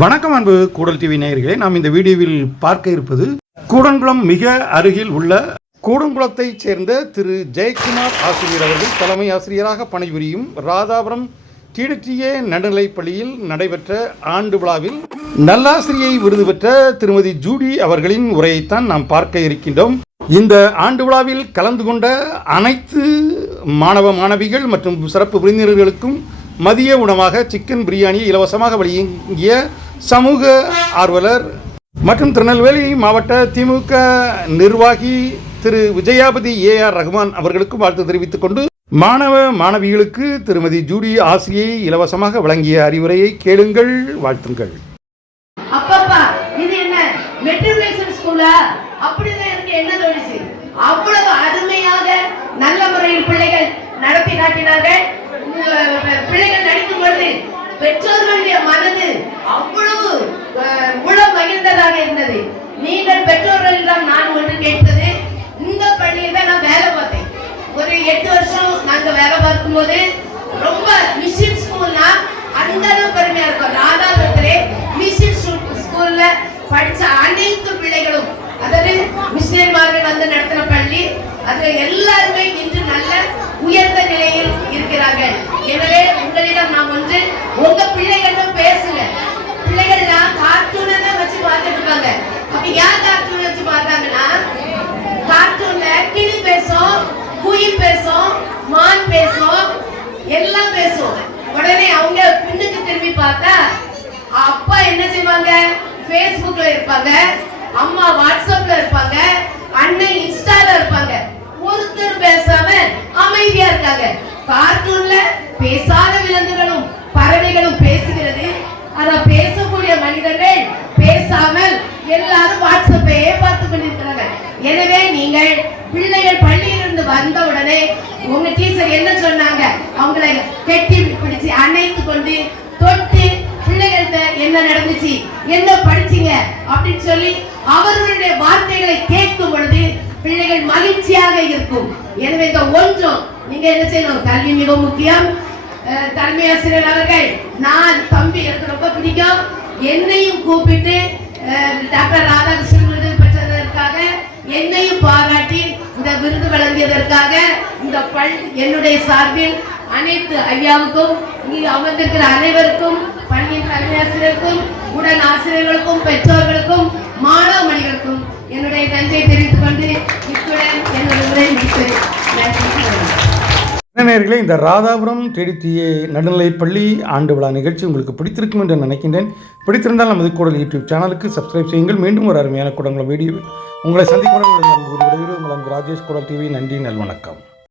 வணக்கம் அன்பு கூடல் டிவி நேயர்களே நாம் இந்த வீடியோவில் பார்க்க இருப்பது கூடன்குளம் மிக அருகில் உள்ள கூடன்குளத்தைச் சேர்ந்த திரு ஜெயக்குமார் ஆசிரியர் அவர்கள் தலைமை ஆசிரியராக பணிபுரியும் ராதாபுரம் டிடிஏ நடுநிலைப் பள்ளியில் நடைபெற்ற ஆண்டு விழாவில் நல்லாசிரியை விருது பெற்ற திருமதி ஜூடி அவர்களின் உரையைத்தான் நாம் பார்க்க இருக்கின்றோம். இந்த ஆண்டு விழாவில் கலந்து கொண்ட அனைத்து மாணவ மாணவிகள் மற்றும் சிறப்பு விருந்தினர்களுக்கும் மதிய உணவாக சிக்கன் பிரியாணியை இலவசமாக வழங்கிய சமூக ஆர்வலர் மற்றும் திருநெல்வேலி மாவட்ட திமுக நிர்வாகி திரு விஜயாபதி ஏ ஆர் ரஹ்மான் அவர்களுக்கும் வாழ்த்து தெரிவித்துக் கொண்டு மாணவ மாணவிகளுக்கு திருமதி ஜூடி ஆசியை இலவசமாக வழங்கிய அறிவுரையை கேளுங்கள் வாழ்த்துங்கள். அப்பப்பா இது என்ன? மெட்ரிகுலேஷன் ஸ்கூலா அப்படிதான் எனக்கு என்ன தோணுச்சு? அவ்வளவு அருமையாக நல்ல முறையில் பிள்ளைகள் நடத்தி காட்டினார்கள். பிள்ளைகள் நடிக்கும் பொழுது பெற்றோர்களுடைய மனது அவ்வளவு உள மகிழ்ந்ததாக இருந்தது. நீங்கள் பெற்றோர்களிடம் நான் ஒன்று கேட்டது இந்த பள்ளியில் தான் நான் வேலை பார்த்தேன். ஒரு எட்டு வருஷம் நாங்க வேலை பார்க்கும்போது ரொம்ப மிஷின் ஸ்கூல்னா அந்த அளவு பெருமையா இருக்கும். ராதாபுரத்திலே மிஷின் ஸ்கூல்ல படிச்ச அனைத்து பிள்ளைகளும் அதாவது மிஷினரிமார்கள் வந்து நடத்தின பள்ளி அது எல்லாருமே இன்று நல்ல உயர்ந்த நிலையில் இருக்கிறார்கள். எனவே உங்களிடம் நான் ஒன்று உங்க பிள்ளைகளும் பேசுங்க. பிள்ளைகள்லாம் கார்ட்டூனை தான் வச்சு பார்த்துட்டு இருக்காங்க அப்ப ஏன் கார்ட்டூன் வச்சு பார்த்தாங்கன்னா கார்ட்டூன்ல கிளி பேசும் குயில் பேசும் மான் பேசும் எல்லாம் பேசும். உடனே அவங்க பின்னுக்கு திரும்பி பார்த்தா அப்பா என்ன செய்வாங்க? ஃபேஸ்புக்ல இருப்பாங்க அம்மா வாட்ஸ்அப்ல இருப்பாங்க அண்ணன் இன்ஸ்டால இருப்பாங்க. வந்த உடனே உங்க டீச்சர் என்ன சொன்னாங்க? அவங்களை கெட்டி பிடிச்சு அணைத்து கொண்டு தொட்டு பிள்ளைகள்கிட்ட என்ன நடந்துச்சு? என்ன படிச்சீங்க? அப்படின்னு சொல்லி அவர்களுடைய வார்த்தைகளை கேட்கும் பொழுது பிள்ளைகள் மகிழ்ச்சியாக இருக்கும். எனவே இந்த ஒன்றும் நீங்க என்ன செய்யணும்? கல்வி மிக முக்கியம். தலைமை ஆசிரியர் அவர்கள் நான் தம்பி எனக்கு ரொம்ப பிடிக்கும். என்னையும் கூப்பிட்டு டாக்டர் ராதாகிருஷ்ணன் வழங்கியதற்காக இந்த பள் என்னுடைய சார்பில் அனைத்து ஐயாவுக்கும் இங்கு அமர்ந்திருக்கிற அனைவருக்கும் பள்ளியின் தலைமை ஆசிரியருக்கும் உடன் ஆசிரியர்களுக்கும் பெற்றோர்களுக்கும் மாணவ மணிகளுக்கும் என்னுடைய நன்றியை தெரிவித்துக் கொண்டு இத்துடன் என்னுடைய உரை முடிக்கிறேன். இந்த ராதாபுரம் டிடிஏ நடுநிலைப்பள்ளி ஆண்டு விழா நிகழ்ச்சி உங்களுக்கு பிடித்திருக்கும் என்று நினைக்கின்றேன். பிடித்திருந்தால் நமது கூடல் யூடியூப் சேனலுக்கு சப்ஸ்கிரைப் செய்யுங்கள். மீண்டும் ஒரு அருமையான குடங்கள வீடியோ உங்களை சந்திக்கும் வரை உங்களை அன்பு விடைபெறுவது ராஜேஷ் குடல் டிவி நன்றி நல்வணக்கம்.